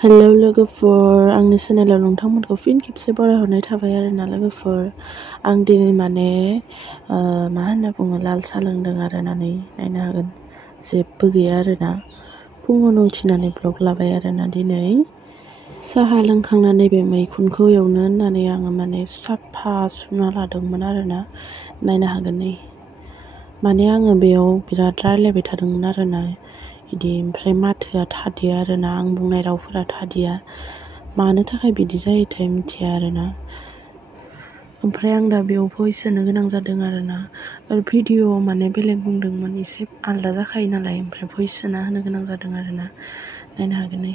Hello लोगोफोर, आंनि चेनेलाव नोंथांमोनखौ फिन खेबसे बरायहरनाय थाबाय आरोना लोगोफोर। आं दिनै माने मा होनना बुङो लाल साहा लोंदों आरोना नायनो हागोन। जेबो गैया आरोना। फुङावनो उथिनानै ब्लग लाबाय आरोना दिनै। साहा लोंखांनानै बे मैखुनखौ एवनो होननानै आङो माने साफा सुना लादोंमोन आरोना। नायनो हागोन नै। माने आङो बेयाव बिराद रायलायबाय थादोंमोन आरोना। बिदि ओमफ्राय माथोआ थादिया आरोना, आं बुंनाय रावफोरा थादिया। मानो थाखाय बिदि जायोथाय मिथिया आरोना। ओमफ्राय आं दा बेयाव भइस होनो गोनां जादों आरोना। भिडिअ माने बेलेग बुंदोंमोन, एसे आलदा जाखायो नालाय, ओमफ्राय भइस सोना होनो गोनां जादों आरोना। नायनो हागोन नै।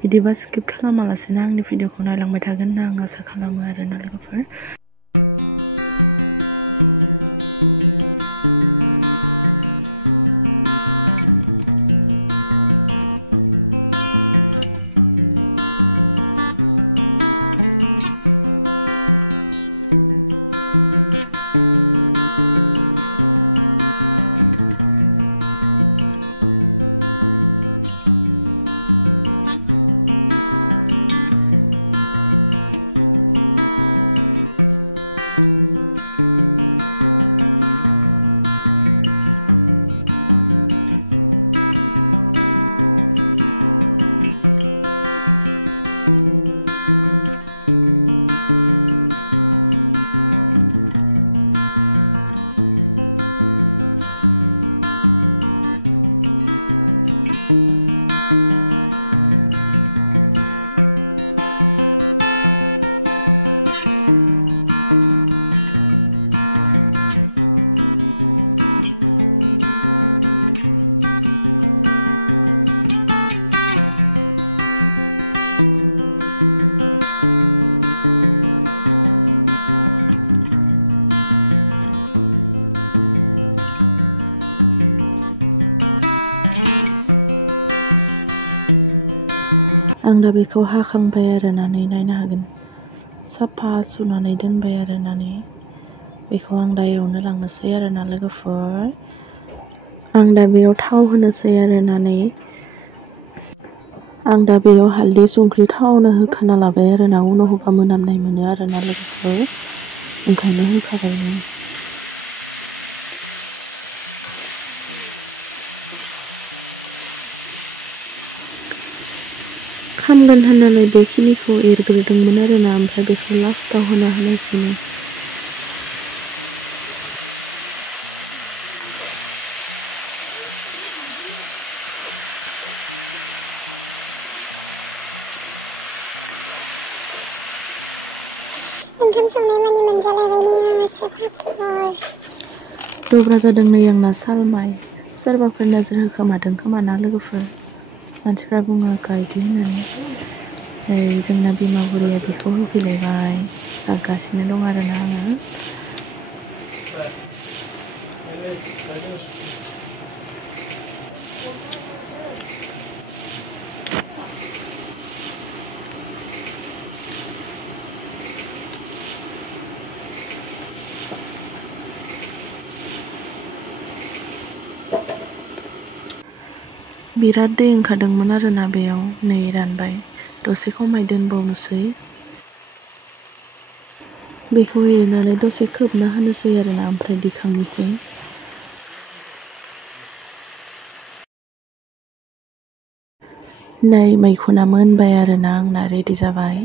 बिदिबा स्किप खालामालासेनो आंनि भिडिअखौ नायलांबाय थागोन होनना आं आसा खालामो आरोना लोगोफोर। आं दा बेखौ हाखांबाय आरोना, नायनो हागोन। साफा सुनानै दोनबाय आरोना। बेखौ आं दा एवनो लांनोसै आरोना लोगोफोर। आं दा बेयाव थाव होनोसै आरोना। आं दा बेयाव हालदै संख्रि थावनो होखाना लाबाय आरोना, उनाव होबा मोनामनाय मोनो आरोना लोगोफोर, ओंखायनो होखाबाय। खामगोन होननानै बेखिनिखौ एरग्रोदोंमोन आरोना, ओमफ्राय बेखौ लास्टाव होनांसिगोन। ओंखाम संनाय मानि मोनजालायबाय नै आङो साफाफोर। जब्रा जादों नै आंना सालमाय। सोरबाफोर नोजोर होखोमादों खोमा ना लोगोफोर। मानसिफ्रा बुङो गायदि होननानै। जोंना बिमा बुरैया बेखौ होफैलायबाय। जागासिनो दं आरोना आङो। बिराद दै ओंखारदोंमोन आरोना बेयाव, नै रानबाय। दसे खमाय दोनबावनोसै। बेखौ एरनानै दसे खोबना होनोसै आरोना, ओमफ्राय दिखांनोसै। नै मैखुना मोनबाय आरोना, आंना रेडि जाबाय।